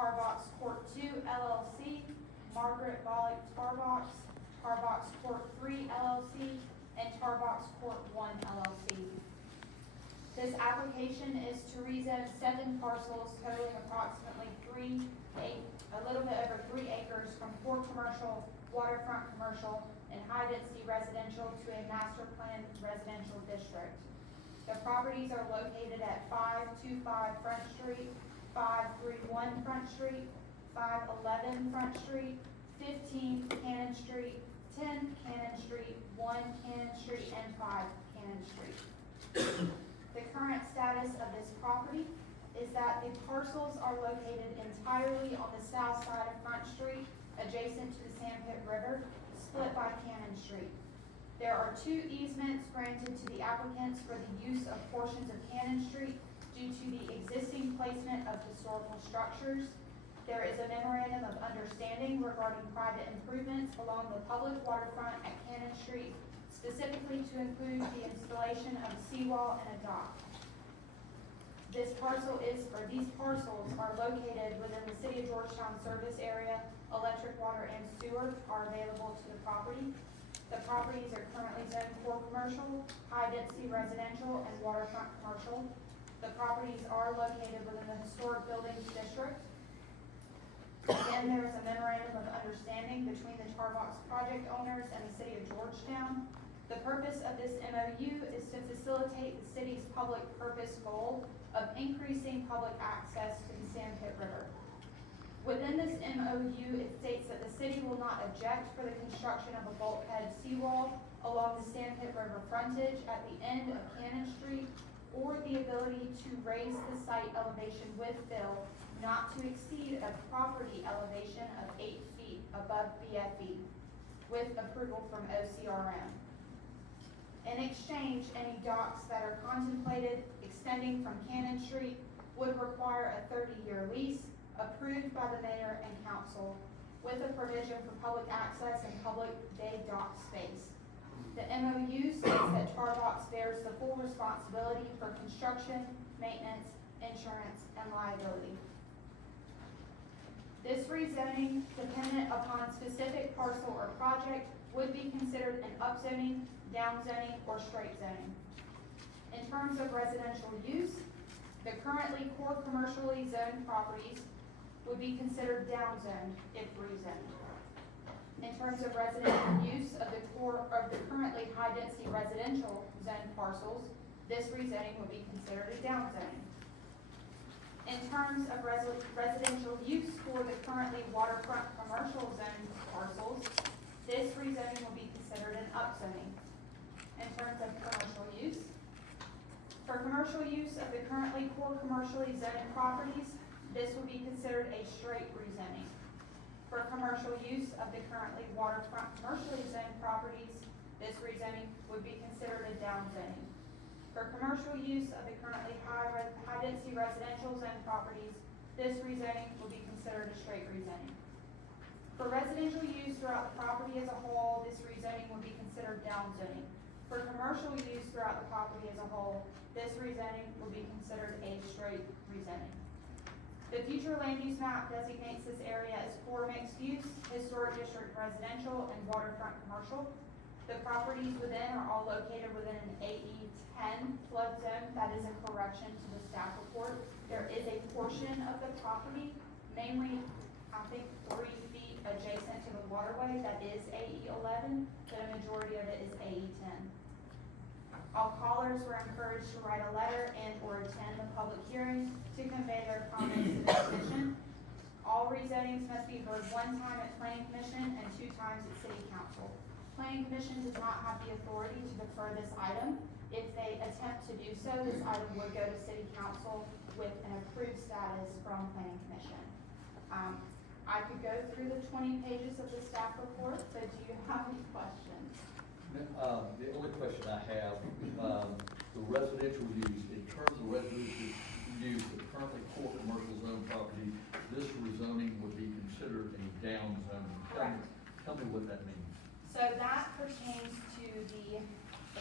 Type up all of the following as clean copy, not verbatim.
Tarbox Court 2 LLC, Margaret Volley Tarbox, Tarbox Court 3 LLC, and Tarbox Court 1 LLC. This application is to rezone 7 parcels totaling approximately a little bit over 3 acres from core commercial, waterfront commercial, and high-density residential to a master planned residential district. The properties are located at 525 Front Street, 531 Front Street, 511 Front Street, 15 Cannon Street, 10 Cannon Street, 1 Cannon Street, and 5 Cannon Street. The current status of this property is that the parcels are located entirely on the south side of Front Street, adjacent to the Sandpit River, split by Cannon Street. There are 2 easements granted to the applicants for the use of portions of Cannon Street due to the existing placement of historical structures. There is a memorandum of understanding regarding private improvements along the public waterfront at Cannon Street, specifically to include the installation of a seawall and a dock. These parcels are located within the City of Georgetown service area. Electric, water, and sewer are available to the property. The properties are currently zoned core commercial, high-density residential, and waterfront commercial. The properties are located within the historic buildings district. Again, there is a memorandum of understanding between the Tarbox project owners and the City of Georgetown. The purpose of this MOU is to facilitate the city's public purpose goal of increasing public access to the Sandpit River. Within this MOU, it states that the city will not object for the construction of a bulkhead seawall along the Sandpit River frontage at the end of Cannon Street, or the ability to raise the site elevation with fill not to exceed a property elevation of 8 feet above BFE, with approval from OCRM. In exchange, any docks that are contemplated extending from Cannon Street would require a 30-year lease approved by the mayor and council, with a provision for public access and public day dock space. The MOU states that Tarbox bears the full responsibility for construction, maintenance, insurance, and liability. This rezoning, dependent upon specific parcel or project, would be considered an upzoning, downzoning, or straight zoning. In terms of residential use, the currently core commercially zoned properties would be considered downzoned if rezoned. In terms of residential use of the currently high-density residential zoned parcels, this rezoning would be considered a downzoning. In terms of residential use for the currently waterfront commercial zoned parcels, this rezoning will be considered an upzoning. In terms of commercial use, for commercial use of the currently core commercially zoned properties, this would be considered a straight rezoning. For commercial use of the currently waterfront commercially zoned properties, this rezoning would be considered a downzoning. For commercial use of the currently high-density residential zone properties, this rezoning will be considered a straight rezoning. For residential use throughout the property as a whole, this rezoning will be considered downzoning. For commercial use throughout the property as a whole, this rezoning will be considered a straight rezoning. The future land use map designates this area as core mixed use, historic district residential, and waterfront commercial. The properties within are all located within an AE 10 flood zone. That is a correction to the staff report. There is a portion of the property, mainly I think 3 feet adjacent to the waterway, that is AE 11, but a majority of it is AE 10. All callers were encouraged to write a letter and or attend the public hearing to convey their comments to the commission. All rezonings must be heard 1 time at Planning Commission and 2 times at City Council. Planning Commission does not have the authority to defer this item. If they attempt to do so, this item would go to City Council with an approved status from Planning Commission. I could go through the 20 pages of the staff report, but do you have any questions? The only question I have, the residential use, in terms of residential use of currently core commercial zone property, this rezoning would be considered a down zone. Correct. Tell me what that means. So that pertains to the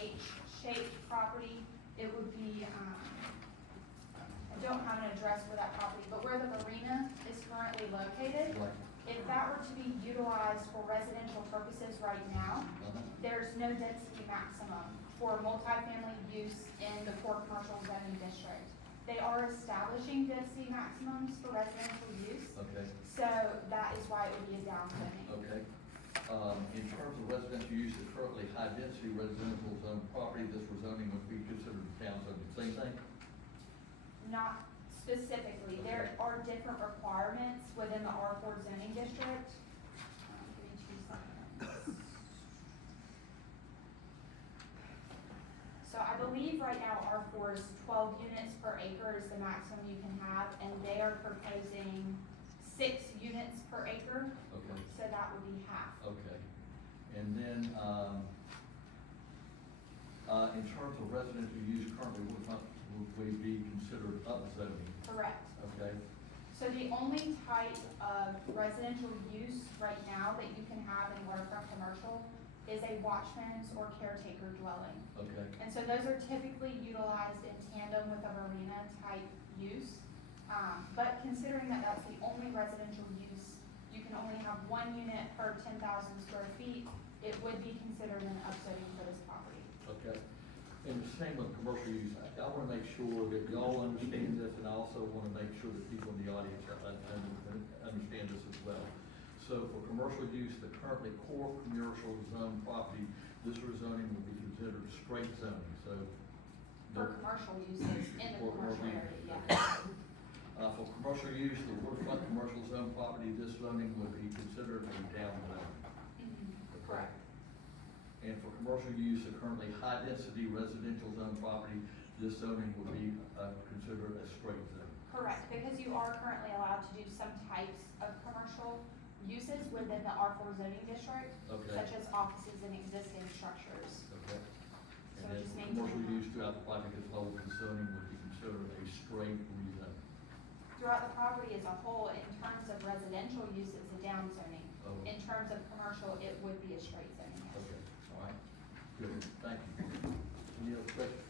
H-shaped property. It would be, I don't have an address for that property, but where the marina is currently located. Right. If that were to be utilized for residential purposes right now, there's no density maximum for multifamily use in the core commercial zoning district. They are establishing density maximums for residential use, Okay, so that is why it would be a down zoning. okay. In terms of residential use of currently high-density residential zone property, this rezoning would be considered town zoning, same thing? Not specifically, there are different requirements within the R4 zoning district. Give me 2 seconds. So I believe right now R4 is 12 units per acre is the maximum you can have, and they are proposing 6 units per acre, Okay, so that would be half. okay. And then, in terms of residential use currently, would we be considered upzoning? Correct. Okay, So the only type of residential use right now that you can have in waterfront commercial is a watchman's or caretaker dwelling. okay, And so those are typically utilized in tandem with a marina type use. But considering that that's the only residential use, you can only have 1 unit per 10,000 square feet, it would be considered an upzoning for this property. okay. And the same with commercial use, I want to make sure that y'all understand this, and I also want to make sure that people in the audience understand this as well. So for commercial use, the currently core commercial zone property, this rezoning will be considered straight zoning, so. For commercial uses in the For commercial commercial area, use. yeah. For commercial use, the waterfront commercial zone property, this zoning would be considered a down zone. Correct. And for commercial use, the currently high-density residential zone property, this zoning would be considered a straight zone. Correct, because you are currently allowed to do some types of commercial uses within the R4 zoning district, Okay. such as offices and existing structures. Okay. So And then just for maintain commercial that. use throughout the project as well, the zoning would be considered a straight rezone. Throughout the property as a whole, in terms of residential use, it's a down zoning. Oh. In terms of commercial, it would be a straight zoning. Okay, all right, good, thank you. Any other questions?